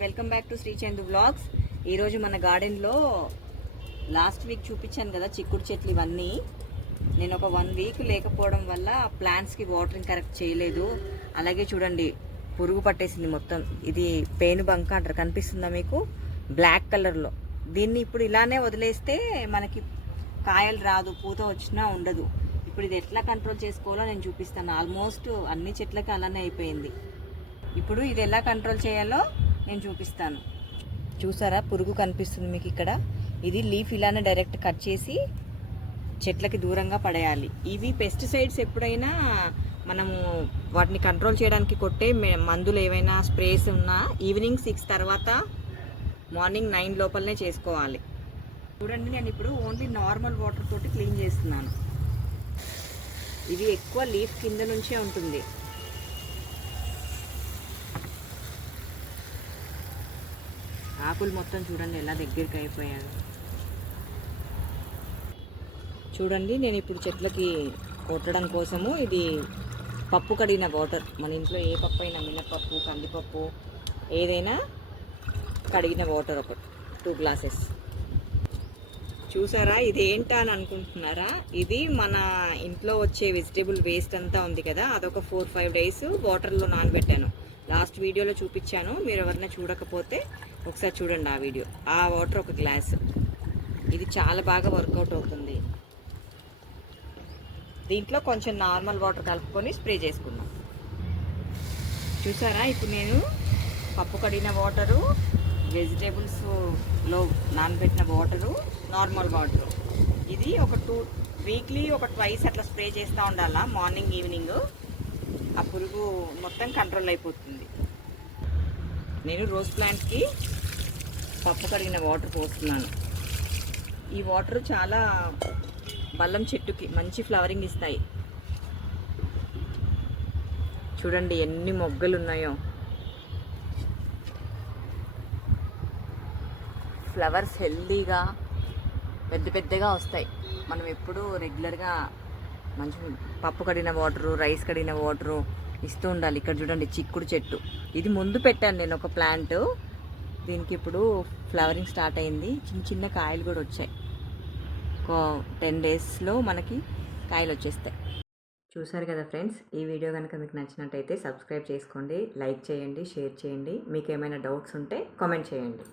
Welcome back to Srichandu blogs. ఈరోజు మన గార్డెన్లో లాస్ట్ వీక్ చూపించాను కదా చిక్కుడు చెట్లు ఇవన్నీ. నేను ఒక వన్ వీక్ లేకపోవడం వల్ల ప్లాంట్స్కి వాటరింగ్ కరెక్ట్ చేయలేదు. అలాగే చూడండి పురుగు పట్టేసింది మొత్తం. ఇది పేను బంక అంటారు. కనిపిస్తుందా మీకు? బ్లాక్ కలర్లో దీన్ని ఇప్పుడు ఇలానే వదిలేస్తే మనకి కాయలు రాదు పూత వచ్చినా ఉండదు. ఇప్పుడు ఇది ఎట్లా కంట్రోల్ చేసుకోవాలో నేను చూపిస్తాను. ఆల్మోస్ట్ అన్ని చెట్లకి అలానే అయిపోయింది. ఇప్పుడు ఇది ఎలా కంట్రోల్ చేయాలో నేను చూపిస్తాను. చూసారా? పురుగు కనిపిస్తుంది మీకు ఇక్కడ. ఇది లీఫ్ ఇలానే డైరెక్ట్ కట్ చేసి చెట్లకి దూరంగా పడేయాలి. ఇవి పెస్టిసైడ్స్ ఎప్పుడైనా మనము వాటిని కంట్రోల్ చేయడానికి కొట్టే మందులు ఏవైనా స్ప్రేస్ ఉన్నా ఈవినింగ్ సిక్స్ తర్వాత మార్నింగ్ నైన్ లోపలనే చేసుకోవాలి. చూడండి నేను ఇప్పుడు ఓన్లీ నార్మల్ వాటర్ తోటి క్లీన్ చేస్తున్నాను. ఇది ఎక్కువ లీఫ్ కింద నుంచే ఉంటుంది. ఆకులు మొత్తం చూడండి ఎలా దగ్గరికి అయిపోయాడు చూడండి నేను ఇప్పుడు చెట్లకి కొట్టడం కోసము ఇది పప్పు కడిగిన వాటర్. మన ఇంట్లో ఏ పప్పు అయినా మినపప్పు కందిపప్పు ఏదైనా కడిగిన వాటర్ ఒకటి టూ గ్లాసెస్ చూసారా ఇది ఏంటా అని అనుకుంటున్నారా? ఇది మన ఇంట్లో వచ్చే వెజిటేబుల్ వేస్ట్ అంతా ఉంది కదా అదొక ఫోర్ ఫైవ్ డేస్ వాటర్లో నానబెట్టాను. లాస్ట్ వీడియోలో చూపించాను. మీరు ఎవరైనా చూడకపోతే ఒకసారి చూడండి ఆ వీడియో. ఆ వాటర్ ఒక గ్లాస్. ఇది చాలా బాగా వర్కౌట్ అవుతుంది. దీంట్లో కొంచెం నార్మల్ వాటర్ కలుపుకొని స్ప్రే చేసుకున్నాం చూసారా? ఇప్పుడు నేను పప్పు కడిగిన వాటరు వెజిటేబుల్స్లో నానబెట్టిన వాటరు నార్మల్ వాటరు. ఇది ఒక టూ వీక్లీ ఒక ట్వైస్ అట్లా స్ప్రే చేస్తూ ఉండాలా? Morning evening. ఆ పురుగు మొత్తం కంట్రోల్ అయిపోతుంది. నేను రోజ్ ప్లాంట్కి పప్పు కడిగిన వాటర్ పోస్తున్నాను. ఈ వాటర్ చాలా బల్లం చెట్టుకి మంచి ఫ్లవరింగ్ ఇస్తాయి. చూడండి ఎన్ని మొగ్గలు ఉన్నాయో. ఫ్లవర్స్ హెల్దీగా పెద్ద పెద్దగా వస్తాయి. మనం ఎప్పుడూ రెగ్యులర్గా మంచి పప్పు కడిగిన వాటరు రైస్ కడిగిన వాటరు ఇస్తూ ఉండాలి. ఇక్కడ చూడండి చిక్కుడు చెట్టు. ఇది ముందు పెట్టాను నేను ఒక ప్లాంట్ దీనికి ఇప్పుడు ఫ్లవరింగ్ స్టార్ట్ అయింది. చిన్న చిన్న కాయలు కూడా వచ్చాయి. ఒక టెన్ డేస్లో మనకి కాయలు వచ్చేస్తాయి. చూసారు కదా ఫ్రెండ్స్ ఈ వీడియో కనుక మీకు నచ్చినట్టయితే సబ్స్క్రైబ్ చేసుకోండి లైక్ చేయండి షేర్ చేయండి. మీకు ఏమైనా డౌట్స్ ఉంటే కామెంట్ చేయండి.